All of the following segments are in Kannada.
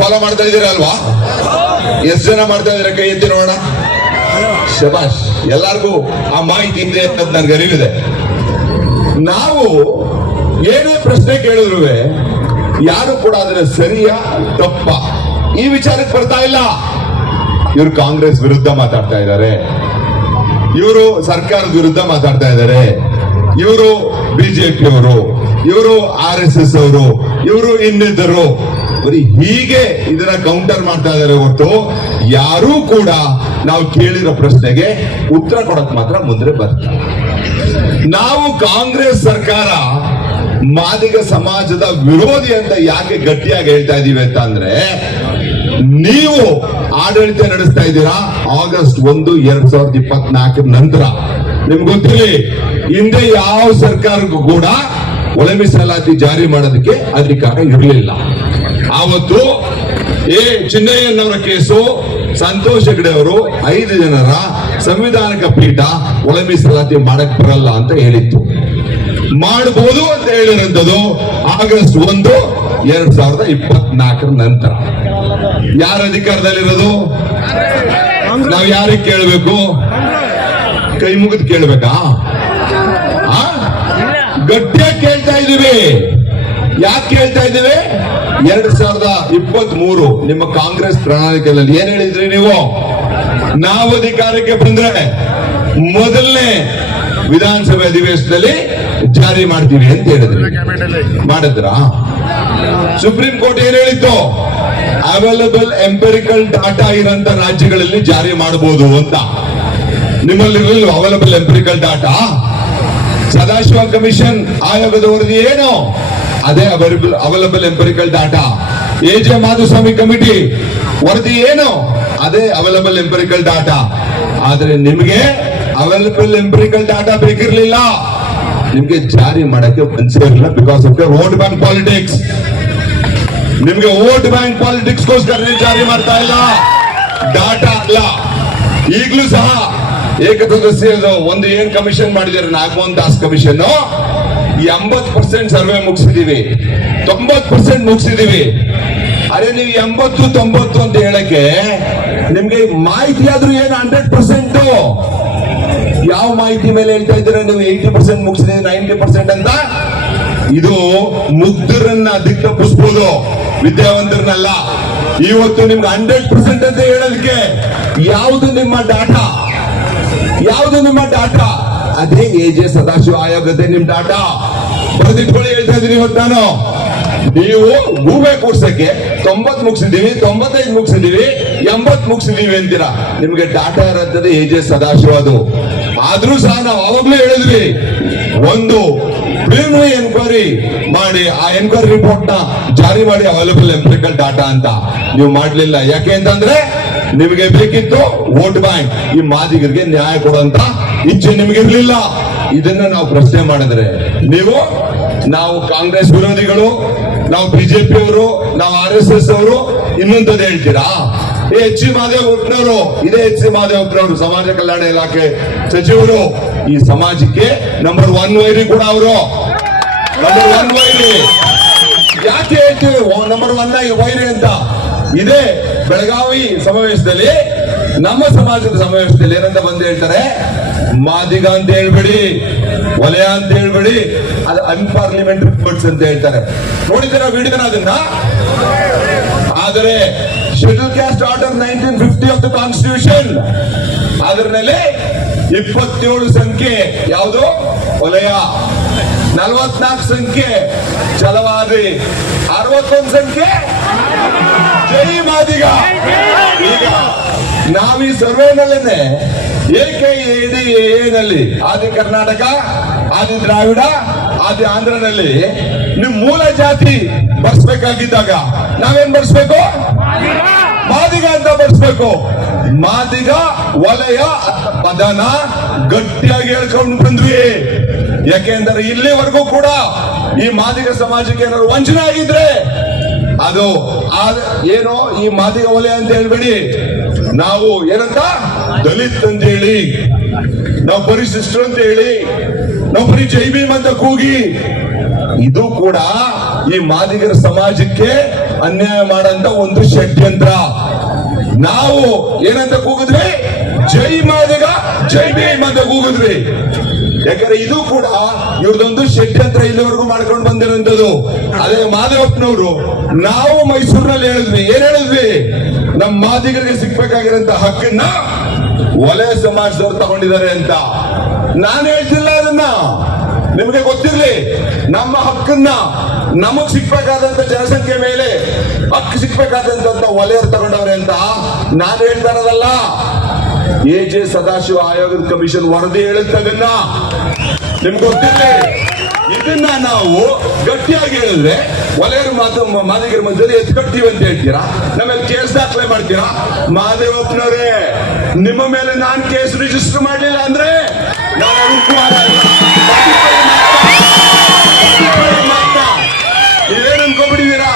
ಫಾಲೋ ಮಾಡ್ತಾ ಇದ್ದೀರಾ ಅಲ್ವಾ? ಎಷ್ಟು ಜನ ಮಾಡ್ತಾ ಇದ್ದೀರಾ? ಕೈ ಎತ್ತಿ ನೋಡೋಣ. ಶಬಾಷ್, ಎಲ್ಲಾರ್ಗೂ ಆ ಮಾಹಿತಿ ಇದೆ ಅಂತ ನನ್ಗೆ ಅರಿವಿದೆ. ನಾವು ಏನೇ ಪ್ರಶ್ನೆ ಕೇಳಿದ್ರು ಯಾರು ಕೂಡ ಅದನ್ನ ಸರಿಯಾ ತಪ್ಪ ಈ ವಿಚಾರಕ್ಕೆ ಬರ್ತಾ ಇಲ್ಲ. ಇವರು ಕಾಂಗ್ರೆಸ್ ವಿರುದ್ಧ ಮಾತಾಡ್ತಾ ಇದ್ದಾರೆ, ಇವರು ಸರ್ಕಾರದ ವಿರುದ್ಧ ಮಾತಾಡ್ತಾ ಇದ್ದಾರೆ, ಇವರು ಬಿಜೆಪಿ ಅವರು, ಇವರು RSS ಅವರು, ಇವರು ಇನ್ನಿದ್ದರು, ಬರೀ ಹೀಗೆ ಇದನ್ನ ಕೌಂಟರ್ ಮಾಡ್ತಾ ಇದ್ದಾರೆ ಹೊರತು ಯಾರೂ ಕೂಡ ನಾವು ಕೇಳಿರೋ ಪ್ರಶ್ನೆಗೆ ಉತ್ತರ ಕೊಡಕ್ ಮಾತ್ರ ಮುಂದೆ ಬರ್ತಾರೆ. ನಾವು ಕಾಂಗ್ರೆಸ್ ಸರ್ಕಾರ ಮಾದಿಗ ಸಮಾಜದ ವಿರೋಧಿ ಅಂತ ಯಾಕೆ ಗಟ್ಟಿಯಾಗಿ ಹೇಳ್ತಾ ಇದೀವಿ ಅಂತ ಅಂದ್ರೆ, ನೀವು ಆಡಳಿತ ನಡೆಸ್ತಾ ಇದ್ದೀರಾ August 1, 2024 ನಂತರ. ನಿಮ್ಗೆ ಗೊತ್ತಿರಲಿ, ಹಿಂದೆ ಯಾವ ಸರ್ಕಾರಕ್ಕೂ ಕೂಡ ಒಳ ಮೀಸಲಾತಿ ಜಾರಿ ಮಾಡೋದಕ್ಕೆ ಅಧಿಕಾರ ಇರಲಿಲ್ಲ. ಆವತ್ತು ಚಿನ್ನಯ್ಯನವರ ಕೇಸು, ಸಂತೋಷ್ ಹೆಗ್ಡೆ ಅವರು 5 ಜನರ ಸಂವಿಧಾನಿಕ ಪೀಠ ಒಳ ಮೀಸಲಾತಿ ಮಾಡಕ್ ಬರಲ್ಲ ಅಂತ ಹೇಳಿತ್ತು. ಮಾಡಬಹುದು ಅಂತ ಹೇಳಿರೋದು August 1, 2024 ನಂತರ. ಯಾರ ಅಧಿಕಾರದಲ್ಲಿರೋದು? ನಾವು ಯಾರಿಗೆ ಕೇಳಬೇಕು? ಕೈ ಮುಗಿದು ಕೇಳಬೇಕಾ? ಗಟ್ಟಿಯಾಗಿ ಕೇಳ್ತಾ ಇದೀವಿ. ಯಾಕೆ ಕೇಳ್ತಾ ಇದ್ದೀವಿ? 2023 ನಿಮ್ಮ ಕಾಂಗ್ರೆಸ್ ಪ್ರಣಾಳಿಕೆಯಲ್ಲಿ ಏನ್ ಹೇಳಿದ್ರಿ ನೀವು? ನಾವು ಅಧಿಕಾರಕ್ಕೆ ಬಂದ್ರೆ ಮೊದಲನೇ ವಿಧಾನಸಭೆ ಅಧಿವೇಶನದಲ್ಲಿ ಜಾರಿ ಮಾಡ್ತೀವಿ ಅಂತ ಹೇಳಿದ್ರಿ. ಮಾಡಿದ್ರ? ಸುಪ್ರೀಂ ಕೋರ್ಟ್ ಏನ್ ಹೇಳಿತ್ತು? ಅವೈಲಬಲ್ ಎಂಪೆರಿಕಲ್ ಡಾಟಾ ಇರೋಂತ ರಾಜ್ಯಗಳಲ್ಲಿ ಜಾರಿ ಮಾಡಬಹುದು ಅಂತ. ನಿಮ್ಮಲ್ಲಿ ಇರಲಿಲ್ಲ available empirical data? Sadashiva commission ಆಯೋಗದ ವರದಿ ಏನು? ಅದೇ available empirical data. AJ Madhuswamy committee ವರದಿ ಏನು? ಅದೇ ಅವೈಲಬಲ್ ಎಂಪೆರಿಕಲ್ ಡಾಟಾ. ಆದ್ರೆ ನಿಮಗೆ ಅವೈಲಬಲ್ ಎಂಪೆರಿಕಲ್ ಡಾಟಾ ಬೇಕಿರ್ಲಿಲ್ಲ, ನಿಮ್ಗೆ ಜಾರಿ ಮಾಡಕ್ಕೆ ಮನಸ್ಸಿರಲಿಲ್ಲ. Because of vote bank politics. ನಿಮ್ಗೆ ವೋಟ್ ಬ್ಯಾಂಕ್ ಪಾಲಿಟಿಕ್ಸ್ ಗೋಸ್ಕರ ಜಾರಿ ಮಾಡ್ತಾ ಇಲ್ಲ, ಡಾಟಾ ಅಲ್ಲ. ಈಗಲೂ ಸಹ ಏಕಸದಸ್ಯದ ಒಂದು ಏನ್ ಕಮಿಷನ್ ಮಾಡಿದ್ದಾರೆ, ನಾಗಮೋಹನ್ ದಾಸ್ ಕಮಿಷನ್, 80% ಸರ್ವೆ ಮುಗಿಸಿದೀವಿ, 90% ಮುಗಿಸಿದೀವಿ. ಅರೆ ನೀವು 80-90 ಅಂತ ಹೇಳಕ್ಕೆ ನಿಮ್ಗೆ ಮಾಹಿತಿ ಆದ್ರೂ ಏನು 100%? ಯಾವ ಮಾಹಿತಿ ಮೇಲೆ ಹೇಳ್ತಾ ಇದ್ದೀರಾ ನೀವು 80% ಮುಗಿಸಿದೀವಿ 90% ಅಂತ? ಇದು ಮುಗ್ಧರನ್ನ ದಿಕ್ತಪ್ಪಿಸ್ಬೋದು, ವಿದ್ಯಾವಂತರನ್ನಲ್ಲ. ಇವತ್ತು ನಿಮ್ಗೆ 100% ಅಂತ ಹೇಳೋದಕ್ಕೆ ಯಾವುದು ನಿಮ್ಮ ಡಾಟಾ? ಯಾವುದು ನಿಮ್ಮ ಡಾಟಾ? ಅದೇ AJ ಸದಾಶಿವ ಆಯೋಗದ ನಿಮ್ ಡಾಟಾ. ಬರೆದಿಟ್ಕೊಳ್ಳಿ, ಹೇಳ್ತಾ ಇದ್ದೀನಿ ಇವತ್ತು ನಾನು. ನೀವು ಗೂಬೆ ಕೂರ್ಸಕ್ಕೆ 90 ಮುಗಿಸಿದೀವಿ, 95 ಮುಗಿಸಿದೀವಿ, 80 ಮುಗಿಸಿದೀವಿ ಅಂತೀರಾ. ನಿಮ್ಗೆ ಡಾಟಾ ಇರೋದೇ AJ ಸದಾಶಿವ. ಅದು ಆದ್ರೂ ಸಹ ನಾವು ಅವಾಗ್ಲೂ ಹೇಳಿದ್ವಿ, ಒಂದು ಪ್ರಿಲಿಮಿನರಿ ಎನ್ಕ್ವೈರಿ ಮಾಡಿ ಆ ಎನ್ಕ್ವೈರಿ ರಿಪೋರ್ಟ್ ನ ಜಾರಿ ಮಾಡಿ ಅವೈಲಬಲ್ ಎಂಪೆರಿಕಲ್ ಡಾಟಾ ಅಂತ. ನೀವು ಮಾಡ್ಲಿಲ್ಲ. ಯಾಕೆ ಅಂತಂದ್ರೆ ನಿಮಗೆ ಬೇಕಿತ್ತು ವೋಟ್ ಬ್ಯಾಂಕ್, ಈ ಮಾದಿಗರಿಗೆ ನ್ಯಾಯ ಕೊಡುವಂತ ಇಚ್ಛೆ ನಿಮಗಿರ್ಲಿಲ್ಲ. ಇದನ್ನ ನಾವು ಪ್ರಶ್ನೆ ಮಾಡಿದ್ರೆ ನೀವು, ನಾವು ಕಾಂಗ್ರೆಸ್ ವಿರೋಧಿಗಳು, ನಾವು ಬಿಜೆಪಿ ಅವರು, ನಾವು RSS ಅವರು ಇನ್ನೊಂದು ಹೇಳ್ತೀರಾ? H. C. ಮಾದೇವಪ್ಪನವರು, ಇದೇ H. C. ಮಾದೇವಪ್ಪನವರು ಸಮಾಜ ಕಲ್ಯಾಣ ಇಲಾಖೆ ಸಚಿವರು. ಈ ಸಮಾಜಕ್ಕೆ ನಂಬರ್ 1 ವೈರಿ ಕೂಡ ಅವರು. ನಂಬರ್ 1 ವೈರಿ. ಯಾಕೆ ಹೇಳ್ತೀವಿ ನಂಬರ್ 1 ವೈರಿ ಅಂತ? ಇದೇ ಬೆಳಗಾವಿ ಸಮಾವೇಶದಲ್ಲಿ, ನಮ್ಮ ಸಮಾಜದ ಸಮಾವೇಶದಲ್ಲಿ ಏನಂತ ಬಂದು ಹೇಳ್ತಾರೆ? ಮಾದಿಗ ಅಂತ ಹೇಳ್ಬೇಡಿ, ವಲಯ ಅಂತ ಹೇಳ್ಬೇಡಿ, ಅದು ಅನ್ಪಾರ್ಲಿಮೆಂಟರಿ ವರ್ಡ್ಸ್ ಅಂತ ಹೇಳ್ತಾರೆ. ನೋಡಿದ್ದೀರಾ ವಿಡಿಯೋನ ಅದನ್ನ? ಆದರೆ schedule caste order 1950 of the constitution, ಅದರಲ್ಲಿ 27 ಸಂಖ್ಯೆ ಯಾವುದು? ವಲಯ. 44 ಸಂಖ್ಯೆ ಛಲವಾದಿ, 61 ಸಂಖ್ಯೆ ಜೈ ಮಾದಿಗ. ಈಗ ನಾವೀ ಸರ್ವೇನಲ್ಲೇನೆ AKADAA ಆದಿ ಕರ್ನಾಟಕ, ಆದಿ ದ್ರಾವಿಡ, ಆದಿ ಆಂಧ್ರನಲ್ಲಿ ನಿಮ್ ಮೂಲ ಜಾತಿ ಬರ್ಸ್ಬೇಕಾಗಿದ್ದಾಗ ನಾವೇನ್ ಬರ್ಸ್ಬೇಕು? ಮಾದಿಗ ಅಂತ ಬರ್ಸ್ಬೇಕು. ಮಾದಿಗ ವಲಯ ಪದನ ಗಟ್ಟಿಯಾಗಿ ಹೇಳ್ಕೊಂಡು ಬಂದ್ವಿ. ಯಾಕೆಂದ್ರೆ ಇಲ್ಲಿವರೆಗೂ ಕೂಡ ಈ ಮಾದಿಗ ಸಮಾಜಕ್ಕೆ ಏನಾದ್ರು ವಂಚನೆ ಆಗಿದ್ರೆ ಅದು ಏನೋ ಈ ಮಾದಿಗ ವಲಯ ಅಂತ ಹೇಳ್ಬೇಡಿ, ನಾವು ಏನಂತ ದಲಿತ್ ಅಂತ ಹೇಳಿ, ನಾವು ಪರಿಶಿಷ್ಟರು ಅಂತ ಹೇಳಿ, ನಾವು ಬರೀ ಜೈ ಭೀಮ್ ಅಂತ ಕೂಗಿ, ಇದು ಕೂಡ ಈ ಮಾದಿಗರ ಸಮಾಜಕ್ಕೆ ಅನ್ಯಾಯ ಮಾಡಂತ ಒಂದು ಷಡ್ಯಂತ್ರ. ನಾವು ಏನಂತ ಕೂಗಿದ್ವಿ? ಜೈ ಮಾದಿಗ, ಜೈ ಭೀಮ್ ಅಂತ ಕೂಗಿದ್ವಿ. ಯಾಕಂದ್ರೆ ಇದು ಕೂಡ ಇವ್ರದೊಂದು ಷಡ್ಯಂತ್ರ ಇಲ್ಲಿವರೆಗೂ ಮಾಡ್ಕೊಂಡು ಬಂದಿರುವಂತದ್ದು. ಅದೇ ಮಾದೇವಪ್ಪನವರು ನಾವು ಮೈಸೂರಿನಲ್ಲಿ ಹೇಳಿದ್ವಿ, ಏನ್ ಹೇಳಿದ್ವಿ? ನಮ್ಮ ಮಾದಿಗರಿಗೆ ಸಿಗ್ಬೇಕಾಗಿರೋಂತ ಹಕ್ಕನ್ನ ವಲಯ ಸಮಾಜದವ್ರು ತಗೊಂಡಿದ್ದಾರೆ ಅಂತ. ನಾನು ಹೇಳ್ತಿಲ್ಲ ಅದನ್ನ, ನಿಮಗೆ ಗೊತ್ತಿರ್ಲಿ. ನಮ್ಮ ಹಕ್ಕನ್ನ ನಮಗ್ ಸಿಗ್ಬೇಕಾದಂತ ಜನಸಂಖ್ಯೆ ಮೇಲೆ ಹಕ್ಕು ಸಿಗ್ಬೇಕಾದಂತ ವಲಯರು ತಗೊಂಡವ್ರೆ ಅಂತ ನಾನು ಹೇಳ್ತಾ ಇರೋದಲ್ಲ. ಎ.ಜೆ. ಸದಾಶಿವ ಆಯೋಗದ ಕಮಿಷನ್ ವರದಿ ಹೇಳುತ್ತದನ್ನ ನಿಮ್ಗೆ ಗೊತ್ತಿರ್ಲಿ. ಇದನ್ನ ನಾವು ಗಟ್ಟಿಯಾಗಿ ಹೇಳಿದ್ರೆ ವಲಯರು ಮಾದಿಗರ ಮಧ್ಯದಲ್ಲಿ ಎತ್ಕಟ್ತೀವಿ ಅಂತ ಹೇಳ್ತೀರಾ, ನಮ್ಮಲ್ಲಿ ಕೇಸ್ ದಾಖಲೆ ಮಾಡ್ತೀರಾ? ಮಾದೇವಪ್ಪನವರೇ, ನಿಮ್ಮ ಮೇಲೆ ನಾನು ಕೇಸ್ ರಿಜಿಸ್ಟರ್ ಮಾಡಲಿಲ್ಲ ಅಂದ್ರೆ ನಾನು ಇದೇನು ಅನ್ಕೊಂಡ್ಬಿಟ್ಟಿದ್ದೀರಾ?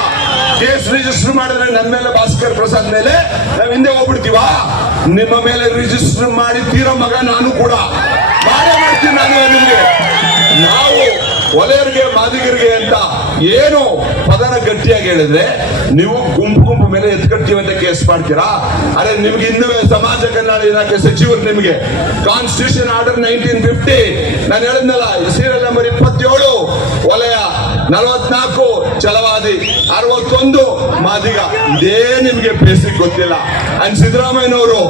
ಕೇಸ್ ರಿಜಿಸ್ಟರ್ ಮಾಡಿದ್ರೆ ನನ್ನ ಮೇಲೆ ಭಾಸ್ಕರ್ ಪ್ರಸಾದ್ ಮೇಲೆ ನಾವ್ ಹಿಂದೆ ಹೋಗ್ಬಿಡ್ತೀವಾ? ನಿಮ್ಮ ಮೇಲೆ ರಿಜಿಸ್ಟರ್ ಮಾಡಿ ತೀರೋ ಮಗ ನಾನು ಕೂಡ ಮಾಡೇ ಮಾಡ್ತೀನಿ. ನಾನು ನಿಮ್ಗೆ ನಾವು ವಲಯರಿಗೆ ಮಾದಿಗರಿಗೆ ಅಂತ ಏನು ಪದನ ಗಟ್ಟಿಯಾಗಿ ಹೇಳಿದ್ರೆ ನೀವು ಗುಂಪು ಮೇಲೆ ಎತ್ಕಟ್ತೀವಿ ಅಂತ ಕೇಸ್ ಮಾಡ್ತೀರಾ? ಅರೆ ನಿಮ್ಗೆ ಇನ್ನೂ ಸಮಾಜ ಕಲ್ಯಾಣ ಇಲಾಖೆ ಸಚಿವರು ನಿಮ್ಗೆ ಕಾನ್ಸ್ಟಿಟ್ಯೂಷನ್ ಆರ್ಡರ್ 1950 ನಾನು ಹೇಳಿದ್ನಲ್ಲ, ಸೀರಿಯಲ್ ನಂಬರ್ 27 ವಲಯ 44 ಛಲವಾದಿ 61 ಮಾದಿಗ. ಇದೇ ನಿಮ್ಗೆ ಬೇಸಿಕ್ ಗೊತ್ತಿಲ್ಲ. ಅಂಡ್ ಸಿದ್ದರಾಮಯ್ಯನವರು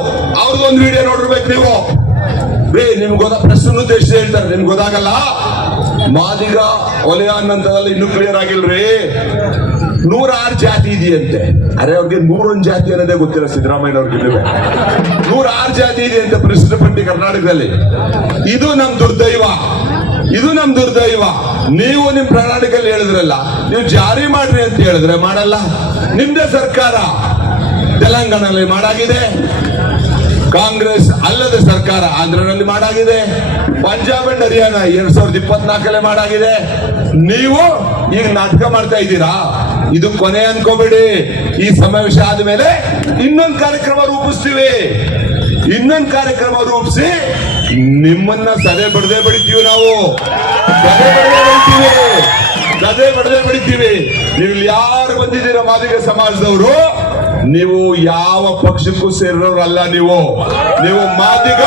ಅವ್ರದ್ದೊಂದು ವಿಡಿಯೋ ನೋಡಿರ್ಬೇಕು ನೀವು. ನಿಮ್ಗೆ ಪ್ರಶ್ನೆ ಉದ್ದೇಶ ಹೇಳ್ತಾರೆ, ನಿಮ್ಗೆ ಗೊತ್ತಾಗಲ್ಲ. ಮಾದಿಗ ವಲಯ ಅನ್ನಂತದಲ್ಲಿ ಇನ್ನೂ ಕ್ಲಿಯರ್ ಆಗಿಲ್ರಿ. 106 ಜಾತಿ ಇದೆಯಂತೆ. ಅರೆ ಅವ್ರಿಗೆ 101 ಜಾತಿ ಅನ್ನೋದೇ ಗೊತ್ತಿಲ್ಲ ಸಿದ್ದರಾಮಯ್ಯನವ್ರಿಗೆ. 106 ಜಾತಿ ಇದೆ ಅಂತ ಪರಿಶಿಷ್ಟ ಪಟ್ಟಿ ಕರ್ನಾಟಕದಲ್ಲಿ. ಇದು ನಮ್ ದುರ್ದೈವ, ಇದು ನಮ್ ದುರ್ದೈವ. ನೀವು ನಿಮ್ ಪ್ರಣಾಳಿಕೆಯಲ್ಲಿ ಹೇಳಿದ್ರಲ್ಲ, ನೀವು ಜಾರಿ ಮಾಡ್ರಿ ಅಂತ ಹೇಳಿದ್ರೆ ಮಾಡಲ್ಲ. ನಿಮ್ದೇ ಸರ್ಕಾರ ತೆಲಂಗಾಣದಲ್ಲಿ ಮಾಡಾಗಿದೆ, ಕಾಂಗ್ರೆಸ್ ಅಲ್ಲದ ಸರ್ಕಾರ ಆಂಧ್ರನಲ್ಲಿ ಮಾಡಾಗಿದೆ, ಪಂಜಾಬ್ ಅಂಡ್ ಹರಿಯಾಣ 2024 ಮಾಡಾಗಿದೆ. ನೀವು ಈಗ ನಾಟಕ ಮಾಡ್ತಾ ಇದ್ದೀರಾ. ಇದು ಕೊನೆ ಅನ್ಕೋಬೇಡಿ. ಈ ಸಮಾವೇಶ ಆದ್ಮೇಲೆ ಇನ್ನೊಂದು ಕಾರ್ಯಕ್ರಮ ರೂಪಿಸ್ತೀವಿ. ಇನ್ನೊಂದು ಕಾರ್ಯಕ್ರಮ ರೂಪಿಸಿ ನಿಮ್ಮನ್ನ ಸದೆ ಬಡದೆ ಬಡಿತೀವಿ. ನಾವು ಸದೆ ಬಡದೆ ಬಡಿತೀವಿ. ನೀವು ಯಾರು ಬಂದಿದ್ದೀರಾ ಮಾದಿಗ ಸಮಾಜದವರು, ನೀವು ಯಾವ ಪಕ್ಷಕ್ಕೂ ಸೇರಿರೋರಲ್ಲ. ನೀವು ಮಾದಿಗ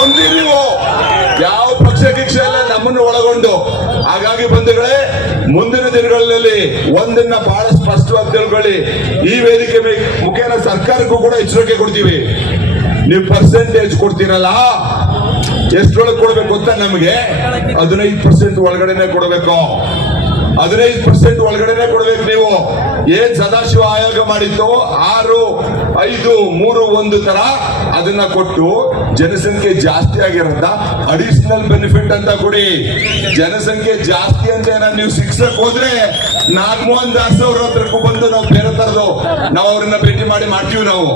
ಓನ್ಲಿ. ನೀವು ಯಾವ ಪಕ್ಷ ಗಿಕ್ಷ ಎಲ್ಲ ನಮ್ಮನ್ನು ಒಳಗೊಂಡು. ಹಾಗಾಗಿ ಬಂಧುಗಳೇ, ಮುಂದಿನ ದಿನಗಳಲ್ಲಿ ಒಂದನ್ನ ಬಹಳ ಸ್ಪಷ್ಟವಾಗಿ ತಿಳ್ಕೊಳ್ಳಿ. ಈ ವೇದಿಕೆ ಮುಖೇನ ಸರ್ಕಾರಕ್ಕೂ ಕೂಡ ಎಚ್ಚರಿಕೆ ಕೊಡ್ತೀವಿ. ನೀವು ಪರ್ಸೆಂಟೇಜ್ ಕೊಡ್ತೀರಲ್ಲ, ಎಷ್ಟರೊಳಗೆ ಕೊಡ್ಬೇಕು ಅಂತ ನಮಗೆ 15% ಒಳಗಡೆನೆ ಕೊಡಬೇಕು. 15% ಒಳಗಡೆನೆ ಕೊಡ್ಬೇಕು. ನೀವು ಏನ್ ಸದಾಶಿವ ಆಯೋಗ ಮಾಡಿತ್ತು 6, 5, 3, 1 ತರ ಅದನ್ನ ಕೊಟ್ಟು ಜನಸಂಖ್ಯೆ ಜಾಸ್ತಿ ಆಗಿರೋದ ಅಡಿಷನಲ್ ಬೆನಿಫಿಟ್ ಅಂತ ಕೊಡಿ. ಜನಸಂಖ್ಯೆ ಜಾಸ್ತಿ ಅಂತ ನೀವು ಶಿಕ್ಷಕ್ ಹೋದ್ರೆ ನಾಗಮೋಹನ್ ದಾಸ್ ಅವ್ರ ಹತ್ರಕ್ಕೂ ಬಂದು ನಾವು ಬೇರೆ ತರದು ನಾವು ಅವ್ರನ್ನ ಭೇಟಿ ಮಾಡ್ತೀವಿ. ನಾವು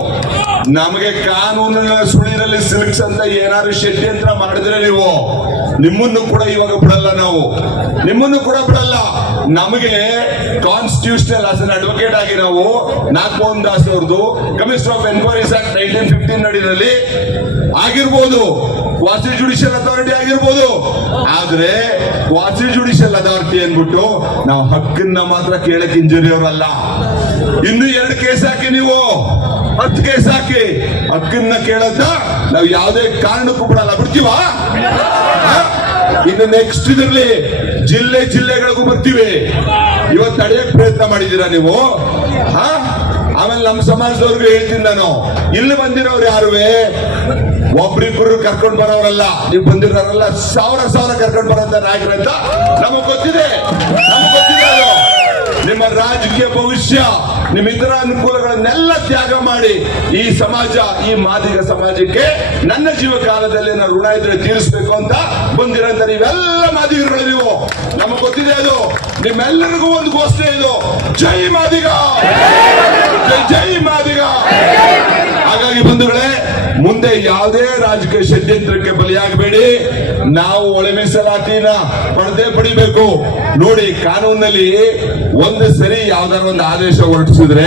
ನಮಗೆ ಕಾನೂನಿನ ಸುಳಿನಲ್ಲಿ ಸಿಲುಕ್ಸ್ ಅಂತ ಏನಾದ್ರು ಷಡ್ಯಂತ್ರ ಮಾಡಿದ್ರೆ ನೀವು ನಿಮ್ಮನ್ನು ಕೂಡ ಇವಾಗ ಬಿಡಲ್ಲ. ನಾವು ನಿಮ್ಮನ್ನು ಕೂಡ ಬಿಡಲ್ಲ. ನಮಗೆ ಕಾನ್ಸ್ಟಿಟ್ಯೂಷನಲ್ ಆಸ್ ಅನ್ ಅಡ್ವೊಕೇಟ್ ಆಗಿ ನಾವು ನಾಗಮೋಹನ್ ದಾಸ್ ಅವ್ರದ್ದು ಕಮಿಷನ್ ಆಫ್ ಎನ್ಕ್ವೈರೀಸ್ ಆಕ್ಟ್ 1915 ನಡಿನಲ್ಲಿ ಆಗಿರ್ಬೋದು, ಕ್ವಾಸಿ ಜುಡಿಷಿಯಲ್ ಅಥಾರಿಟಿ ಆಗಿರ್ಬೋದು. ಆದ್ರೆ ಕ್ವಾಸಿ ಜುಡಿಷಿಯಲ್ ಅಥಾರಿಟಿ ಅಂದ್ಬಿಟ್ಟು ನಾವು ಹಕ್ಕನ್ನ ಮಾತ್ರ ಕೇಳಕ್ ಇಂಜುರಿಯವರಲ್ಲ. ಇನ್ನು 2 ಕೇಸ್ ಹಾಕಿ, ನೀವು 10 ಕೇಸ್ ಹಾಕಿ, ಹಕ್ಕನ್ನ ಕೇಳದ ನಾವು ಯಾವುದೇ ಕಾರಣಕ್ಕೂ ಬಿಡಲ್ಲ. ಬಿಡ್ತೀವಾ? ಇನ್ನು ನೆಕ್ಸ್ಟ್ ಇದರಲ್ಲಿ ಜಿಲ್ಲೆಗಳಿಗೂ ಬರ್ತೀವಿ. ಇವತ್ತು ತಡೆಯಕ್ ಪ್ರಯತ್ನ ಮಾಡಿದ್ದೀರಾ ನೀವು. ಆಮೇಲೆ ನಮ್ಮ ಸಮಾಜದವ್ರಿಗೂ ಹೇಳ್ತೀನಿ ನಾನು, ಇಲ್ಲಿ ಬಂದಿರೋರು ಯಾರುವೆ ಒಬ್ರಿಬ್ಬರು ಕರ್ಕೊಂಡು ಬರೋರಲ್ಲ. ನೀವು ಬಂದಿರೋರಲ್ಲ, ಸಾವಿರ ಕರ್ಕೊಂಡು ಬರೋಂತ ನಾಯಕರಂತ ನಮಗ್ ಗೊತ್ತಿದೆ. ಅದು ನಿಮ್ಮ ರಾಜಕೀಯ ಭವಿಷ್ಯ, ನಿಮ್ಮ ಇತರ ಅನುಕೂಲಗಳನ್ನೆಲ್ಲ ತ್ಯಾಗ ಮಾಡಿ ಈ ಸಮಾಜ, ಈ ಮಾದಿಗ ಸಮಾಜಕ್ಕೆ ನನ್ನ ಜೀವ ಕಾಲದಲ್ಲಿ ನಾನು ಋಣ ಇದ್ರೆ ತೀರಿಸಬೇಕು ಅಂತ ಬಂದಿರೋಂತ ನೀವೆಲ್ಲ ಮಾದಿಗರುಗಳು. ನೀವು ನಮಗ್ ಗೊತ್ತಿದೆ ಅದು. ನಿಮ್ಮೆಲ್ಲರಿಗೂ ಒಂದು ಘೋಷಣೆ ಇದು, ಜೈ ಮಾದಿಗ, ಜೈ ಮಾದಿಗ. ಹಾಗಾಗಿ ಬಂಧುಗಳೇ, ಮುಂದೆ ಯಾವುದೇ ರಾಜಕೀಯ ಷಡ್ಯಂತ್ರಕ್ಕೆ ಬಲಿಯಾಗಬೇಡಿ. ನಾವು ಒಳ ಮೀಸಲಾತಿನ ಪಡಿಬೇಕು. ನೋಡಿ, ಕಾನೂನಲ್ಲಿ ಒಂದು ಸರಿ ಯಾವ್ದಾರ ಒಂದು ಆದೇಶ ಹೊರಟಿಸಿದ್ರೆ,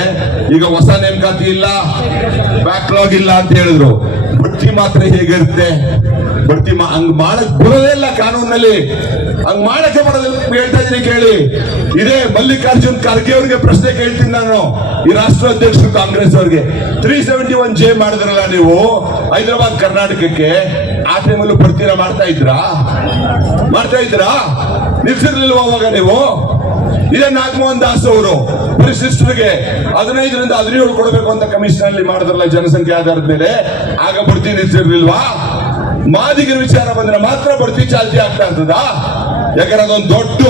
ಈಗ ಹೊಸ ನೇಮಕಾತಿ ಇಲ್ಲ, ಬ್ಯಾಕ್ಲಾಗ್ ಇಲ್ಲ ಅಂತ ಹೇಳಿದ್ರು, ಬಡ್ತಿ ಮಾತ್ರ ಹೇಗಿರುತ್ತೆ? ಬಡ್ತಿ ಹಂಗ್ ಮಾಡಕ್ ಬರೋದೇ ಇಲ್ಲ ಕಾನೂನಲ್ಲಿ, ಹಂಗ್ ಮಾಡಕ್ಕೆ ಬರೋದಿಲ್ಲ. ಹೇಳ್ತಾ ಇದೀನಿ ಕೇಳಿ. ಇದೇ ಮಲ್ಲಿಕಾರ್ಜುನ್ ಖರ್ಗೆ ಅವ್ರಿಗೆ ಪ್ರಶ್ನೆ ಕೇಳ್ತೀನಿ ನಾನು, ಈ ರಾಷ್ಟ್ರ ಅಧ್ಯಕ್ಷರು ಕಾಂಗ್ರೆಸ್ ಅವ್ರಿಗೆ. 371J ಮಾಡಿದ್ರಲ್ಲ ನೀವು ಹೈದರಾಬಾದ್ ಕರ್ನಾಟಕಕ್ಕೆ, ಆ ಟೈಮಲ್ಲೂ ಬರ್ತೀರಾ? ಮಾಡ್ತಾ ಇದ್ರಾ? ನಿಲ್ಸಿರ್ಲಿಲ್ವ ಅವಾಗ ನೀವು? ಇದೇ ನಾಗಮೋಹನ್ ದಾಸ್ ಅವರು ಪರಿಶಿಷ್ಟರಿಗೆ 15ರಿಂದ 17 ಕೊಡಬೇಕು ಅಂತ ಕಮಿಷನ್ ಅಲ್ಲಿ ಮಾಡಿದ್ರಲ್ಲ ಜನಸಂಖ್ಯೆ ಆಧಾರದ ಮೇಲೆ, ಆಗ ಬಡ್ತಿ ನಿಲ್ಸಿರ್ಲಿಲ್ವಾ? ಮಾದಿಗರ ವಿಚಾರ ಬಂದ್ರೆ ಮಾತ್ರ ಬಡ್ತಿ ಚಾಲ್ತಿ ಆಗ್ತಾ ಇರ್ತದ? ಯಾಕಂದ್ರೆ ಅದೊಂದು ದೊಡ್ಡ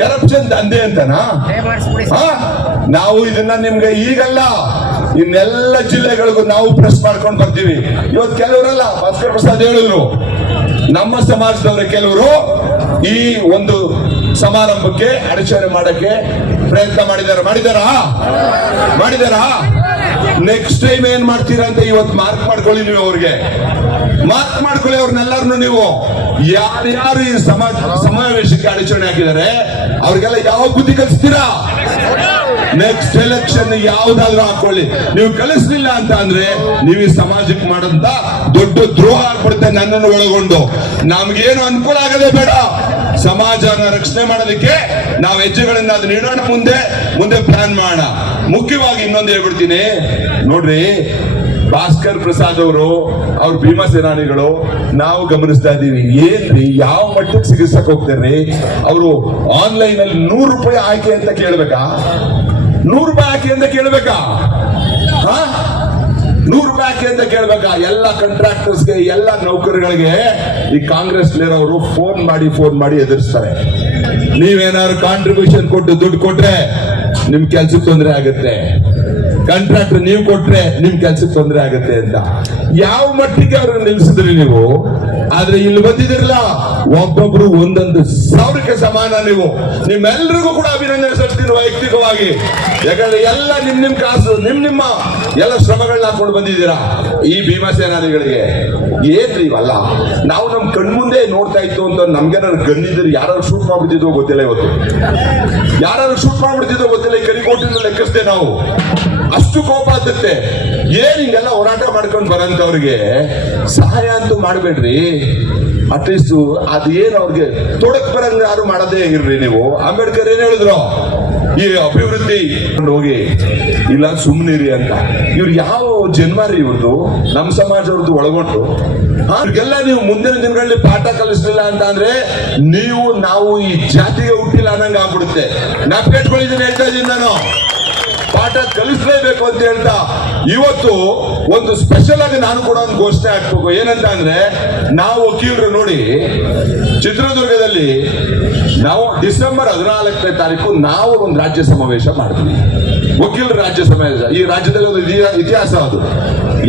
ಕರಪ್ಷನ್ ದಂಧೆ ಅಂತನಾ? ನಾವು ಇದನ್ನ ನಿಮ್ಗೆ ಈಗಲ್ಲ, ಇನ್ನೆಲ್ಲ ಜಿಲ್ಲೆಗಳಿಗೂ ನಾವು ಪ್ರೆಸ್ ಮಾಡ್ಕೊಂಡು ಬರ್ತೀವಿ. ಇವತ್ತು ಕೆಲವರಲ್ಲ, ಭಾಸ್ಕರ್ ಪ್ರಸಾದ್ ಹೇಳಿದ್ರು, ನಮ್ಮ ಸಮಾಜದವರ ಕೆಲವರು ಈ ಒಂದು ಸಮಾರಂಭಕ್ಕೆ ಅಡಚಣೆ ಮಾಡಕ್ಕೆ ಪ್ರಯತ್ನ ಮಾಡಿದಾರಾ? ನೆಕ್ಸ್ಟ್ ಟೈಮ್ ಏನ್ ಮಾಡ್ತೀರಾ ಅಂತ ಇವತ್ತು ಮಾರ್ಕ್ ಮಾಡ್ಕೊಳ್ಳಿ. ನೀವು ಅವ್ರಿಗೆ ಮಾರ್ಕ್ ಮಾಡ್ಕೊಳ್ಳಿ, ಅವ್ರನ್ನೆಲ್ಲರನ್ನು. ನೀವು ಯಾರ್ಯಾರು ಈ ಸಮಾವೇಶಕ್ಕೆ ಅಡಚಣೆ ಹಾಕಿದ್ದಾರೆ ಅವ್ರಿಗೆಲ್ಲ ಯಾವ ಬುದ್ಧಿ ಕಲಿಸ್ತೀರಾ? ನೆಕ್ಸ್ಟ್ ಎಲೆಕ್ಷನ್ ಯಾವ್ದಾದ್ರು ಹಾಕೊಳ್ಳಿ. ನೀವು ಕಲಿಸ್ಲಿಲ್ಲ ಅಂತ ಅಂದ್ರೆ ನೀವು ಈ ಸಮಾಜಕ್ಕೆ ಮಾಡಂತ ದೊಡ್ಡ ದ್ರೋಹ ಆಗ್ಬಿಡುತ್ತೆ, ನನ್ನನ್ನು ಒಳಗೊಂಡು. ನಮ್ಗೇನು ಅನುಕೂಲ ಆಗದೆ ಬೇಡ. ಸಮಾಜನ ರಕ್ಷಣೆ ಮಾಡೋದಕ್ಕೆ ನಾವು ಹೆಜ್ಜೆಗಳನ್ನ ಅದನ್ನ ಇಡೋಣ, ಮುಂದೆ ಪ್ಲಾನ್ ಮಾಡೋಣ. ಮುಖ್ಯವಾಗಿ ಇನ್ನೊಂದು ಹೇಳ್ಬಿಡ್ತೀನಿ ನೋಡ್ರಿ, ಭಾಸ್ಕರ್ ಪ್ರಸಾದ್ ಅವರು, ಅವ್ರ ಭೀಮಾ ಸೇನಾನಿಗಳು, ನಾವು ಗಮನಿಸ್ತಾ ಇದ್ದೀವಿ. ಏನ್ರಿ, ಯಾವ ಮಟ್ಟಕ್ಕೆ ಸಿಗಿಸಕ್ ಹೋಗ್ತಾರ್ರಿ ಅವರು? ಆನ್ಲೈನ್ ಅಲ್ಲಿ 100 ರೂಪಾಯಿ ಆಯ್ಕೆ ಅಂತ ಕೇಳ್ಬೇಕಾ? 100 ರೂಪಾಯಿ ಆಯ್ಕೆ ಅಂತ ಕೇಳ್ಬೇಕಾ? 100 ರೂಪಾಯಿ ಆಯ್ಕೆ ಅಂತ ಕೇಳ್ಬೇಕಾ? ಎಲ್ಲ ಕಾಂಟ್ರಾಕ್ಟರ್ಸ್ಗೆ, ಎಲ್ಲ ನೌಕರಗಳಿಗೆ ಈ ಕಾಂಗ್ರೆಸ್ ಅವರು ಫೋನ್ ಮಾಡಿ ಎದುರಿಸ್ತಾರೆ. ನೀವೇನಾದ್ರು ಕಾಂಟ್ರಿಬ್ಯೂಷನ್ ಕೊಟ್ಟು ದುಡ್ಡು ಕೊಟ್ರೆ ನಿಮ್ ಕೆಲ್ಸಕ್ಕೆ ತೊಂದರೆ ಆಗುತ್ತೆ, ಕಾಂಟ್ರಾಕ್ಟ್ ನೀವು ಕೊಟ್ರೆ ನಿಮ್ ಕೆಲ್ಸಕ್ಕೆ ತೊಂದರೆ ಆಗುತ್ತೆ ಅಂತ. ಯಾವ ಮಟ್ಟಿಗೆ ಅವ್ರನ್ನ ನಿಲ್ಸಿದ್ರಿ ನೀವು? ಆದ್ರೆ ಇಲ್ಲಿ ಬಂದಿದಿರಲ್ಲ, ಒಬ್ಬೊಬ್ರು 1,000ಕ್ಕೆ ಸಮಾನ. ನಿಮ್ಮೆಲ್ರಿಗೂ ಕೂಡ ಅಭಿನಂದನೆ ಸಲ್ಲಿಸ್ತೀನಿ ವೈಯಕ್ತಿಕವಾಗಿ. ಯಾಕಂದ್ರೆ ಎಲ್ಲ ನಿಮ್ ಕಾಸು, ನಿಮ್ಮ ಎಲ್ಲ ಶ್ರಮಗಳನ್ನ ಹಾಕೊಂಡು ಬಂದಿದ್ದೀರಾ ಈ ಭೀಮಾ ಸೇನಾನಿಗಳಿಗೆ. ಏನ್ರಿ ಇವೆಲ್ಲ? ನಾವು ನಮ್ ಕಣ್ಮುಂದೆ ನೋಡ್ತಾ ಇತ್ತು ಅಂತ ನಮ್ಗೇನಾದ್ರು ಗನ್ನಿದ್ರೆ ಯಾರು ಶೂಟ್ ಮಾಡ್ಬಿಡ್ತಿದ್ವೋ ಗೊತ್ತಿಲ್ಲ. ಇವತ್ತು ಯಾರು ಶೂಟ್ ಮಾಡ್ಬಿಡ್ತಿದ್ವೋ ಗೊತ್ತಿಲ್ಲ. ಈ ಕರಿಕೋಟಿನ ಲೆಕ್ಕಿಸ್ದೆ ನಾವು. ಅಷ್ಟು ಕೋಪ ಆಗುತ್ತೆ. ಏನ್ ಹಿಂಗೆಲ್ಲ ಹೋರಾಟ ಮಾಡ್ಕೊಂಡು ಬರಂತವ್ರಿಗೆ ಸಹಾಯ ಅಂತೂ ಮಾಡ್ಬೇಡ್ರಿ. ಅಟ್ಲೀಸ್ಟ್ ಅದೇನು ಅವ್ರಿಗೆ ತೊಡಕ್ ಬರಂಗ ಯಾರು ಮಾಡೋದೇ ಇರ್ರಿ. ನೀವು ಅಂಬೇಡ್ಕರ್ ಏನ್ ಹೇಳಿದ್ರು? ಈ ಅಭಿವೃದ್ಧಿ ಹೋಗಿ ಇಲ್ಲ ಸುಮ್ನಿರಿ ಅಂತ. ಇವ್ರು ಯಾವ ಜನ್ಮ ರೀ ಇವ್ರದ್ದು? ನಮ್ಮ ಸಮಾಜವ್ರದ್ದು ಒಳಗೊಂಡು ಅವ್ರಿಗೆಲ್ಲ ನೀವು ಮುಂದಿನ ದಿನಗಳಲ್ಲಿ ಪಾಠ ಕಲಿಸ್ಲಿಲ್ಲ ಅಂತ ಅಂದ್ರೆ ನಾವು ಈ ಜಾತಿಗೆ ಹುಟ್ಟಿಲ್ಲ ಅನ್ನಂಗ ಆಗ್ಬಿಡುತ್ತೆ. ನಾಪ್ಕೆಟ್ಗಳಿದ್ದೀನಿ, ಹೇಳ್ತಾ ಇದ್ದೀನಿ ನಾನು. ಪಾಠ ಕಲಿಸಲೇಬೇಕು ಅಂತ ಹೇಳ್ತಾ ಇವತ್ತು ಒಂದು ಸ್ಪೆಷಲ್ ಆಗಿ ನಾನು ಕೂಡ ಒಂದು ಘೋಷಣೆ ಹಾಕ್ಬೇಕು. ಏನಂತ ಅಂದ್ರೆ, ನಾವು ವಕೀಲರು ನೋಡಿ ಚಿತ್ರದುರ್ಗದಲ್ಲಿ ನಾವು ಡಿಸೆಂಬರ್ 14ನೇ ತಾರೀಕು ನಾವು ಒಂದು ರಾಜ್ಯ ಸಮಾವೇಶ ಮಾಡ್ತೀವಿ. ವಕೀಲರ ರಾಜ್ಯ ಸಮಾವೇಶ. ಈ ರಾಜ್ಯದಲ್ಲಿ ಒಂದು ಇತಿಹಾಸ ಅದು.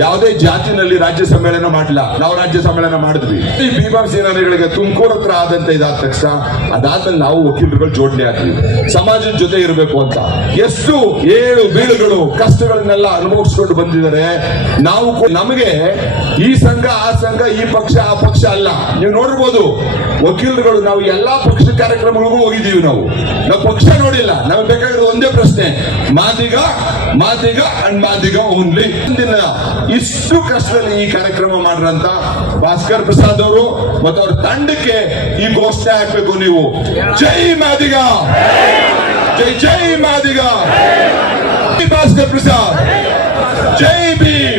ಯಾವುದೇ ಜಾತಿನಲ್ಲಿ ರಾಜ್ಯ ಸಮ್ಮೇಳನ ಮಾಡಿಲ್ಲ, ನಾವು ರಾಜ್ಯ ಸಮ್ಮೇಳನ ಮಾಡಿದ್ವಿ. ಈ ಭೀಮಾ ಸೇನಾನಿಗಳಿಗೆ ತುಮಕೂರು ಹತ್ರ ಆದಂತ ಇದಾದ ತಕ್ಷಣ ಅದಾದ್ಮೇಲೆ ನಾವು ವಕೀಲರುಗಳು ಜೋಡಣೆ ಆಗ್ತೀವಿ, ಸಮಾಜದ ಜೊತೆ ಇರಬೇಕು ಅಂತ. ಎಷ್ಟು ಏಳು ಬೀಳುಗಳು ಕಷ್ಟಗಳನ್ನೆಲ್ಲ ಅನುಭವಿಸ್ಕೊಂಡು ಬಂದಿದ್ದಾರೆ. ನಾವು ನಮಗೆ ಈ ಸಂಘ ಆ ಸಂಘ, ಈ ಪಕ್ಷ ಆ ಪಕ್ಷ ಅಲ್ಲ. ನೀವು ನೋಡಿರ್ಬೋದು ವಕೀಲರುಗಳು ನಾವು ಎಲ್ಲಾ ಪಕ್ಷ ಕಾರ್ಯಕ್ರಮಗಳಿಗೂ ಹೋಗಿದ್ದೀವಿ. ನಾವು ಪಕ್ಷ ನೋಡಿಲ್ಲ. ನಮಗೆ ಬೇಕಾಗಿರೋ ಒಂದೇ ಪ್ರಶ್ನೆ, ಮಾದಿಗ ಅಂಡ್ ಮಾದಿಗ ಓನ್ಲಿ. ಇಷ್ಟು ಕಷ್ಟದಲ್ಲಿ ಈ ಕಾರ್ಯಕ್ರಮ ಮಾಡ್ರಂತ ಭಾಸ್ಕರ್ ಪ್ರಸಾದ್ ಅವರು ಮತ್ತು ಅವ್ರ ತಂಡಕ್ಕೆ ಈ ಘೋಷಣೆ ಹಾಕ್ಬೇಕು. ನೀವು ಜೈ ಮಾದಿಗ, ಜೈ ಮಾದಿಗ, ಭಾಸ್ಕರ್ ಪ್ರಸಾದ್, ಜೈ ಭೀಮ್.